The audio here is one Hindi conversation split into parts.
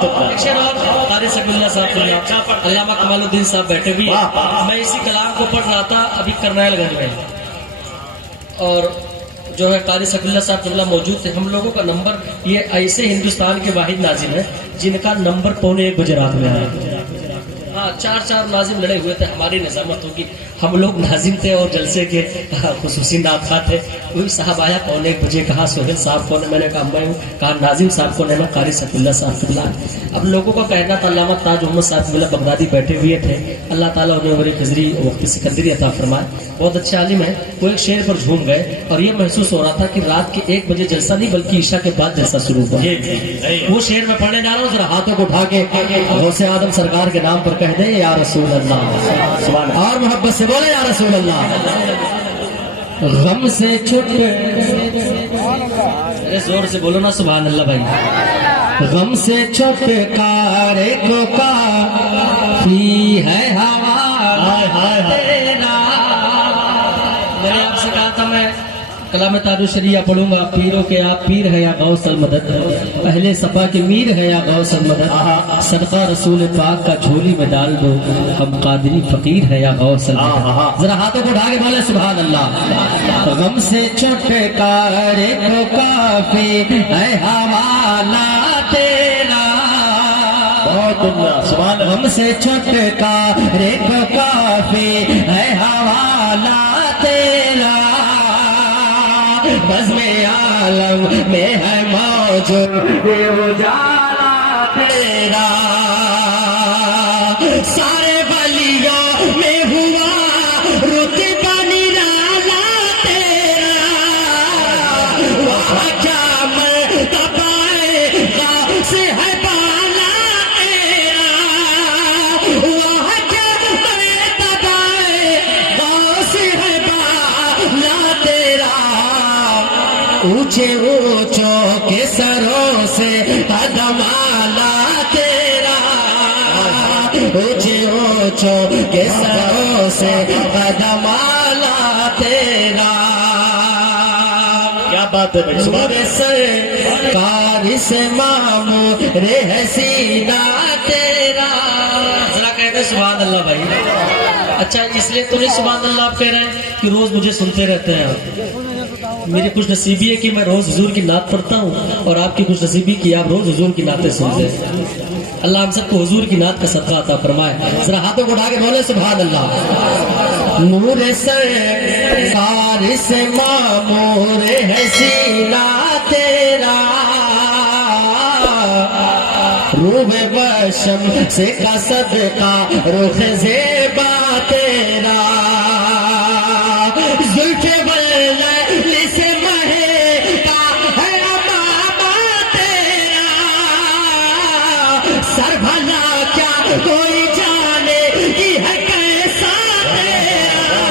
शेर और कारी सफीउल्लाह साहब, अल्लामा कमालुद्दीन साहब बैठे भी हैं। मैं इसी कलाम को पढ़ रहा था अभी करनालगंज में, और जो है कारी सफीउल्लाह साहब जुमला मौजूद थे। हम लोगों का नंबर, ये ऐसे हिंदुस्तान के वाहिद नाजिम है जिनका नंबर 1:45 बजे रात में आया। हाँ, 4 नाजिम लड़े हुए थे, हमारी निजामत होगी, हम लोग नाजिम थे और जलसे के खुसूसी नाखा थे। वही साहब आया 1:45 बजे, कहा सोहेल साहब कौन है? मैंने कहा मैं हूँ। कहा नाजिम साहब कौन है? मैं कारी सफीउल्लाह साहब। अब लोगों का कहना था अल्लामा ताज मोहम्मद साहब बगदादी बैठे हुए थे, अल्लाह ताला उन्हें बड़ी खजरी वक्त सिकंदरी अता फरमाए, बहुत अच्छे आलिम है। वो एक शेर पर झूम गए और ये महसूस हो रहा था कि रात के 1 बजे जलसा नहीं बल्कि ईशा के बाद जलसा शुरू हुआ। वो शेर मैं पढ़ने जा रहा हूँ, जरा हाथों को उठा के गौसे आदम सरकार के नाम पर कह दे या रसूल अल्लाह, और मोहब्बत से बोले या रसूल अल्लाह। गम से छुट, अरे जोर से बोलो ना सुभान अल्लाह भाई। गम से छुटकारे को काफी है हवा तेरा। मैंने आपसे कहा था मैं कलाम ताजुशरिया पढ़ूंगा, पीरों के आप पीर है या गौसल मदद, पहले सफा के मीर है या गौसल मदद, सदका रसूल पाक का झोली में डाल दो, हम कादरी फकीर है या गौसल मदद। जरा हाथों को उठा के बोले सुभान अल्लाह। गम से छुटकारे को काफी है हवाला तेरा, गम से छुटकारे को काफी है हवाला तेरा। बज़्म-ए आलम में है मौजूद उजाला तेरा, सारे वलियों में हुआ रुतबा निराला तेरा। वहाँ क्या मर्तबाए से है बाला तेरा, वहाँ क्या मर्तबाए से है बाला तेरा। ऊंचे ऊंचों के सरों से कदम आला तेरा, ऊंचे ऊंचों के सरों से कदम आला तेरा। क्या बात है भाई, सुबह सरकार से मामू रे हसीना तेरा। जरा कहते सुभान अल्लाह भाई। अच्छा, इसलिए तो नहीं सुभान अल्लाह आप कह रहे हैं कि रोज मुझे सुनते रहते हैं। मेरी खुश नसीबी है कि मैं रोज हुजूर की नात पढ़ता हूँ और आपकी खुश नसीबी की आप रोज हुजूर की नातें सुनते हैं। अल्लाह हम सबको हुजूर की नात का सदका अता फरमाए। जरा हाथों को उठा के बोले सुभान अल्लाह। नूर सरकार से मामूर है सीना तेरा, रूह बशम से का सदका रुख ज़ेबा तेरा। जुल्फ़े वल्लैल से महका है अमामा तेरा, सर भला क्या कोई जाने की है कैसा तेरा,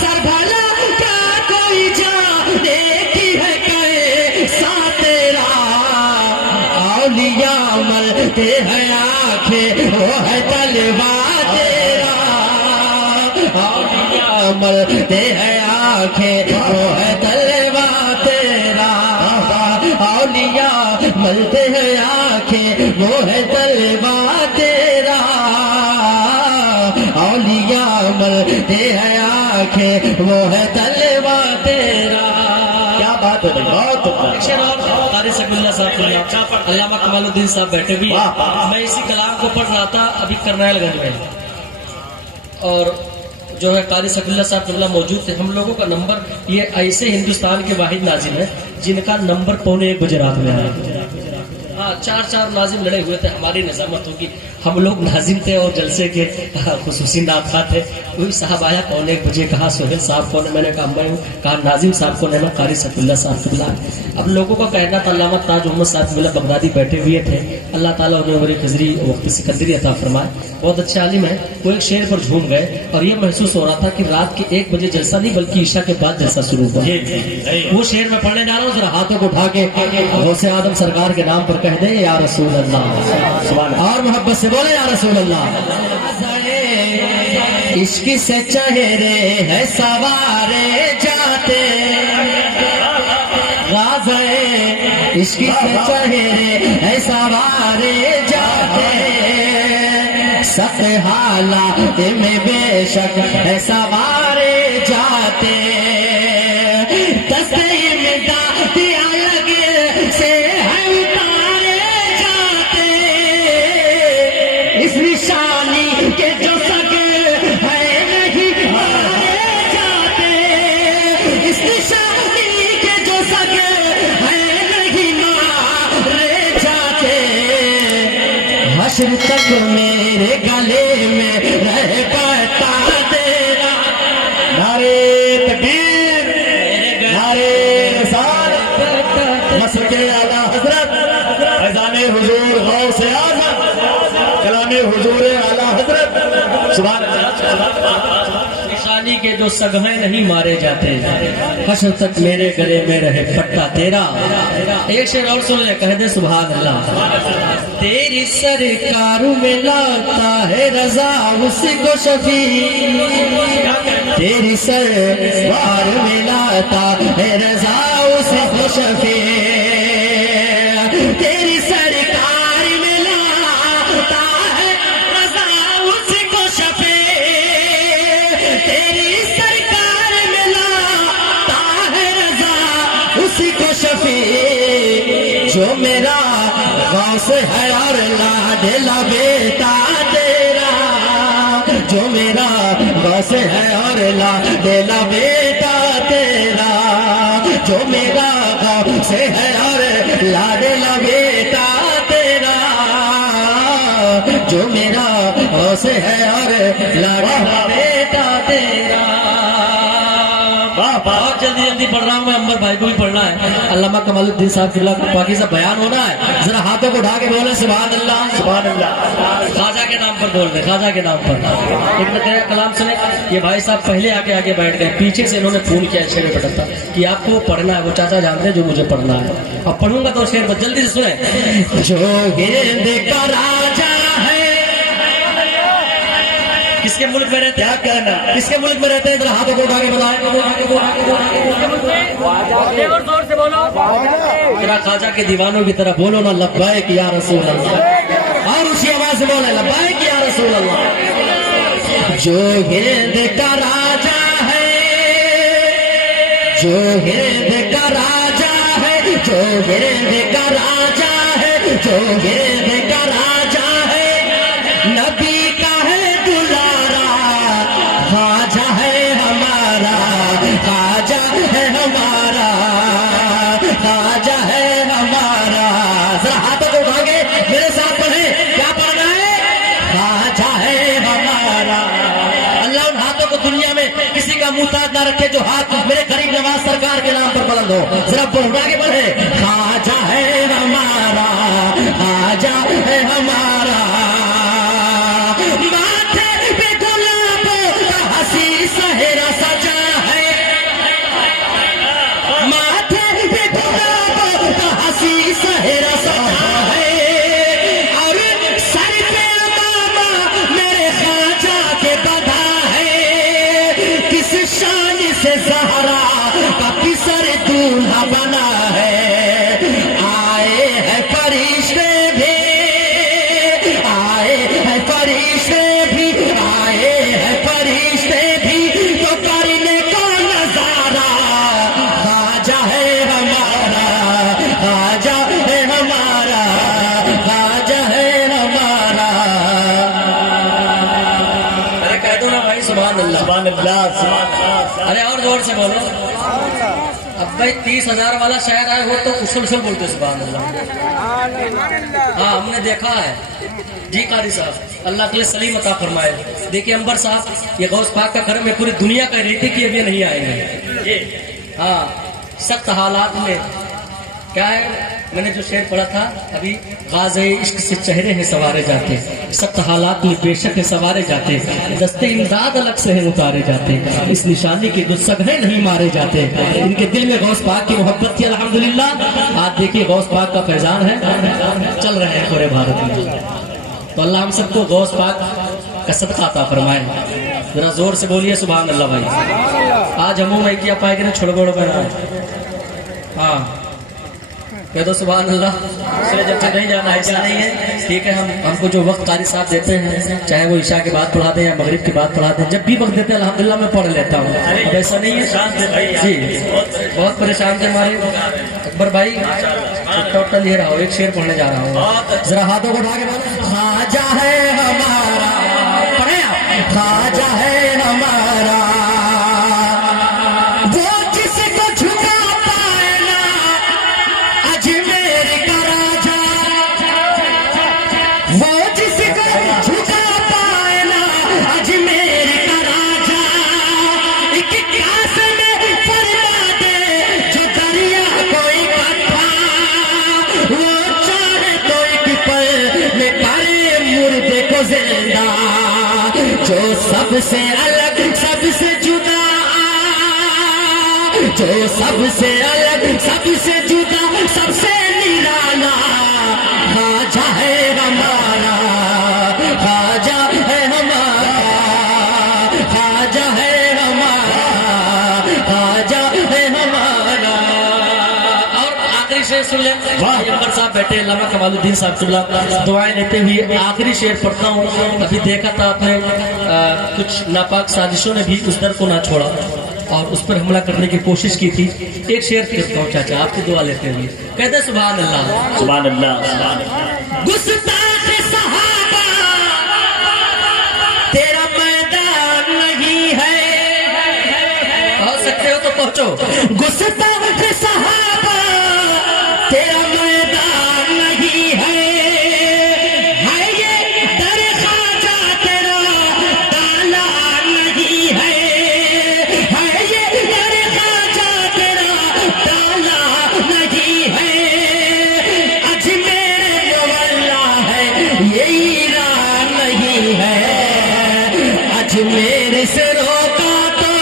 सर भला क्या कोई जाने की है कैसा तेरा। औलिया मलते हैं आंखें वो है तलवा तेरा, औलिया मलते हैं आंखें वो है तलवा तेरा। औलिया मलते हैं आंखें वो है तलवा तेरा, औलिया मलते हैं आंखें वो है तलवा तेरा। क्या बात है भाई, बहुत शेर और कारी सफीउल्लाह साहब, अल्लामा कमालुद्दीन साहब बैठे भी हैं। मैं इसी कलाम को पढ़ रहा था अभी करनालगंज में, और जो है कारी सफीउल्लाह साहब जुमला मौजूद थे। हम लोगों का नंबर, ये ऐसे हिंदुस्तान के वाहिद नाजिम है जिनका नंबर 1:45 बजे रात में आया। हाँ, 4 नाजिम लड़े हुए थे, हमारी निजामत होगी, हम लोग नाजिम थे और जलसे के खुसूसी नाखा थे। वही साहब आया 1:45 बजे, कहा सोहेल साहब कौन है? मैंने कहा मैं हूँ। कहा नाजिम साहब कौन है? मैं कारी सफीउल्लाह साहब। अब लोगों का कहना था अल्लामा ताज मोहम्मद साहब बगदादी बैठे हुए थे, अल्लाह ताला उन्हें बड़ी खजरी वक्त सिकंदरी अता फरमाए, बहुत अच्छे आलिम है। वो एक शेर पर झूम गए और ये महसूस हो रहा था कि रात के 1 बजे जलसा नहीं बल्कि ईशा के बाद जलसा शुरू हुआ। वो शेर मैं पढ़ने जा रहा हूँ, जरा हाथों को उठा के गौसे आदम सरकार के नाम पर कह दे या रसूल अल्लाह, और मोहब्बत से बोले या रसूल अल्लाह। इश्क से चेहरे है सवारे जाते, गाज़े इश्क से चेहरे है सवारे जाते, सख्त हालात में बेशक है सवारे जाते, दस्ते इमदाद अलग से है उतारे जाते, इस निशानी के जो सगे है नहीं मारे जाते, इस निशानी के जो सगे है नहीं मारे जाते, हश्र तक मेरे गले में रह पता तेरा। नारे तकबीर, नारे रिसालत, मसके आला हजरत फैजान हुजूर गौस आज़म कलामे हुजूर आला हजरत सुभान अल्लाह। निशानी के जो सगहे नहीं मारे जाते, हश्र तक मेरे गले में रहे पट्टा तेरा। एक शेर और सुन ले, कह दे सुभान अल्लाह। तेरी सरकार में लाता है रजा उसको शफी, तेरी सरकार में लाता है रजा उसको शफी, तेरी सरकार में लाता है रजा उसको शफी, तेरी सरकार में लाता है रजा उसको शफी, जो मेरा गौस है और लाडला बेटा तेरा, जो मेरा गौस है और लाडला बेटा तेरा, जो मेरा गौस है और लाडला बेटा तेरा, जो मेरा गौस है और लाडला बेटा तेरा। बहुत जल्दी जल्दी पढ़ रहा हूँ मैं, अंबर भाई को भी पढ़ना है। अल्लामा कमालुद्दीन साहब फिल्ला बाकी सब बयान होना है, जरा हाथों को उठा के बोले सुभान अल्लाह सुभान अल्लाह। खाजा के नाम पर बोल रहे, खाजा के नाम पर। एक तेरा कलाम सुने, ये भाई साहब पहले आके आगे बैठ गए, पीछे से इन्होंने फोन किया शेर बटता कि आपको पढ़ना है, वो चाचा जानते हैं जो मुझे पढ़ना है। अब पढ़ूंगा तो शेर बस जल्दी से सुने। जो गेंद का राजा है, किसके मुल्क में रहते हैं, क्या कहना, किसके मुल्क में रहते हैं, जरा हाथों को उठा के बताएं। जोर से बोलो, तेरा खाजा के दीवानों की तरह बोलो ना, लब्बाइक या रसूल अल्लाह, और उसी आवाज से बोले लब्बाइक या रसूल अल्लाह। जो हिंद का राजा है, जो हिंद का राजा है, जो हिंद का राजा है, जो हिंद का राजा है, नबी का है दुलारा, खाजा है हमारा, खाजा है हमारा, खाजा है हमारा। जरा हाथों को उठा के मेरे साथ पढ़े, क्या पढ़ना है, खाजा है हमारा। अल्लाह उन हाथों को दुनिया में किसी का मुहताज ना रखे, जो हाथ मेरे गरीब नवाज सरकार के नाम पर बुलंद हो। जरा उठा के पढ़े, खाजा है हमारा, खाजा है हमारा। माथे पे गुलाबों का हंसी सहरा सजा है, माथे पे गुलाबों का हंसी सहरा सजा है, और सर पे अमामा मेरे खाजा के बंधा है, किस शान से ज़हरा का पिसर दूल्हा बना है। आए हैं फरिश्ते भी, आए हैं फरिश्ते भी, आए हैं फरिश्ते भी, तो करने को नजारा, खाजा है हमारा, खाजा है हमारा, खाजा है हमारा। अरे कह दो ना भाई सुभान अल्लाह सुभान अल्लाह। अरे और जोर से बोलो। अब भाई 30,000 वाला शायर आए हो तो उछल उछल बोलते सुभान अल्लाह। हाँ हमने देखा है जी कारी साहब, अल्लाह के लिए सलीम अता फरमाए। देखिए अंबर साहब, ये गौस पाक का घर में पूरी दुनिया कह रही थी कि अभी नहीं आएंगे ये। हाँ सख्त हालात में क्या है, मैंने जो शेर पढ़ा था अभी, गाज़े इश्क से चेहरे हैं सवारे जाते, सख्त हालात में बेशक है सवारे जाते, दस्ते इमदाद अलग से हैं उतारे जाते, इस निशानी के जो सगहे नहीं मारे जाते। इनके दिल में गौस पाक की मोहब्बत थी अल्हम्दुलिल्लाह। आज देखिए गौस पाक का फैजान है, चल रहे हैं पूरे भारत में। तो अल्लाह हम सबको गौस पाक का सदका अता फरमाए। जरा जोर से बोलिए सुभान अल्लाह भाई। आज हमू मैं किया पाएंगे ना छोड़ गोड़ बना। हाँ कह दो सुभान अल्लाह। इसलिए जब तक नहीं जाना है, ऐसा नहीं है, ठीक है। हमको जो वक्त कारी साहब देते हैं, चाहे वो ईशा के बाद पढ़ा दें या मगरिब के बाद पढ़ा दें, जब भी वक्त देते हैं अल्हम्दुलिल्लाह मैं पढ़ लेता हूँ। अब ऐसा नहीं है जी, बहुत परेशान थे हमारे अकबर भाई। टोटल ये रहा हूँ, एक शेर पढ़ने जा रहा हूँ, जरा हाथों को उठा के बोलो। ख्वाजा है हमारा, पढ़े आप, ख्वाजा है हमारा, वो जिसको झुका पाए ना अजमेर का राजा, वो जिसको झुका पाए ना अजमेर का राजा, एक कास में फरमा दे जो दरिया को इकट्ठा, वो चाहे तो एक पल में करे मुर्दे को जिंदा, जो सबसे अलग सबसे जुदा, जो सबसे अलग सबसे जुदा सबसे निराला, ख्वाजा है हमारा, ख्वाजा है हमारा, ख्वाजा है हमारा, ख्वाजा है हमारा। और आखिरी शेर सुन ले, अकबर साहब बैठे, अल्लामा कमालुद्दीन साहब किबला दुआएं लेते हुए आखिरी शेर पढ़ता हूँ। अभी देखा था आपने, कुछ नापाक साजिशों ने भी उस दर को ना छोड़ा और उस पर हमला करने की कोशिश की थी। एक शेर कहता हूँ चाचा, आपकी दुआ लेते हुए, कहते सुभान अल्लाह, सुभान अल्लाह। गुस्ताख सहाबा तेरा मैदान नहीं है, पहुंच सकते हो तो पहुंचो। गुस्ताख सहाबा तेरा मैदान नहीं है ये दर ख्वाजा तेरा ताला नहीं है ये दर ख्वाजा तेरा ताला नहीं है, अजमेर मुवल्ला है ये ईरान नहीं है, अजमेर से रोका तो,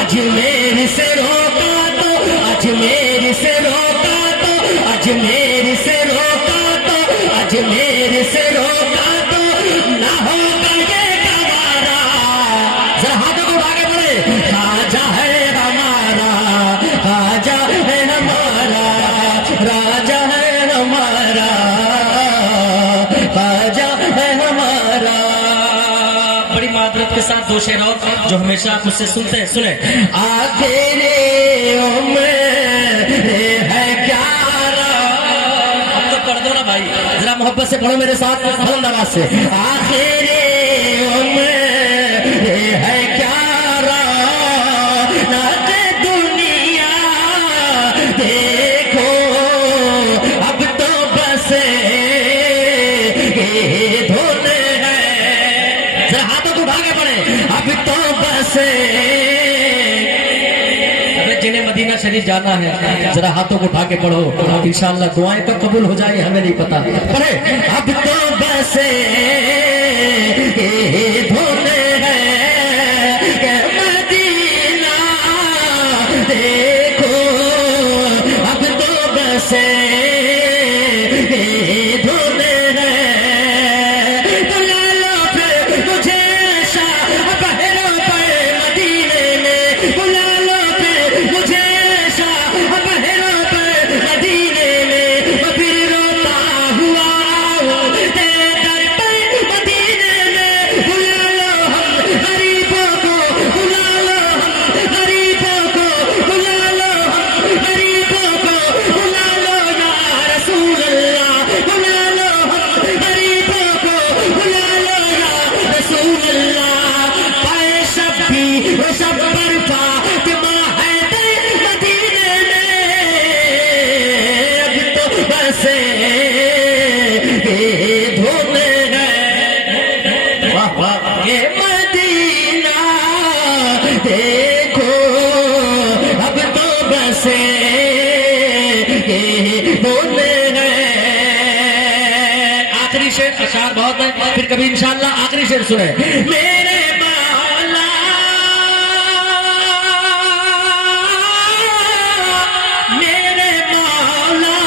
अजमेर से रोका तो, अजमेर से रोका तो, अजमेर से रोका तो, अजमेर से रोका तो ना होगा ये गवारा। जरा हाथों को आगे बढ़े, ख्वाजा है हमारा, ख्वाजा है हमारा, राजा है हमारा, ख्वाजा है हमारा। बड़ी मादरत के साथ दो शेर और जो हमेशा आप मुझसे सुनते हैं, सुने। आखिरी उम्र है प्यारा, अब तो पढ़ दो ना भाई, जरा मोहब्बत से पढ़ो मेरे साथ, बुलंद आवाज से। आखिरी उम्र है प्यारा, नाज़ दुनिया देखो अब तो बस धोने हैं, जरा हाथों को भागे पड़े, अब तो बस। जिन्हें मदीना शरीफ जाना है जरा हाथों को उठा के पढ़ो, इंशाअल्लाह दुआएं कब कबूल हो जाए हमें नहीं पता। पढ़े, अब तो बस धोने हैं मदीना देखो, अब तो बस धोने हैं, बुला लो फिर मुझे शाह बहरों पर मदीने में, बुला लो फिर मुझे शाह बहरों पर मदीने में, फिर रोता हुआ आऊं तेरे दर पर मदीने में, बुला लो हम गरीबों को, बुला लो हम गरीबों को, बुला लो हम गरीबों को, बुला लो या रसूल अल्लाह, बुला लो हम गरीबों को, बुला लो या रसूल अल्लाह। पाए शब्बी वो सब पर फातिमा है दर मदीने में, अब तो बस धोने हैं, वाह वाह ये मदीना देखो, अब तो बस धोने हैं। आखिरी शेर, अशार बहुत है, फिर कभी इंशाअल्लाह आखिरी शेर सुने। मेरे मौला मेरे मौला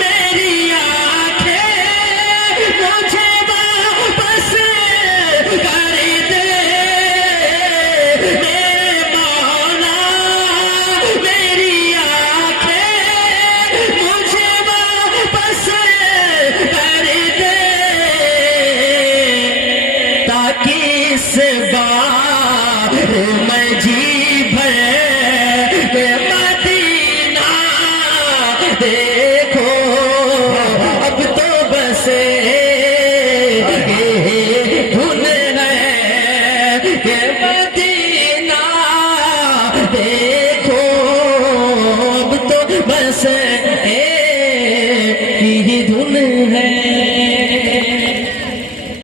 मेरी आंखें मुझे वापस कर दे, मेरे मौला मेरी आंखें धुन है ये मदीना देखो अब तो बस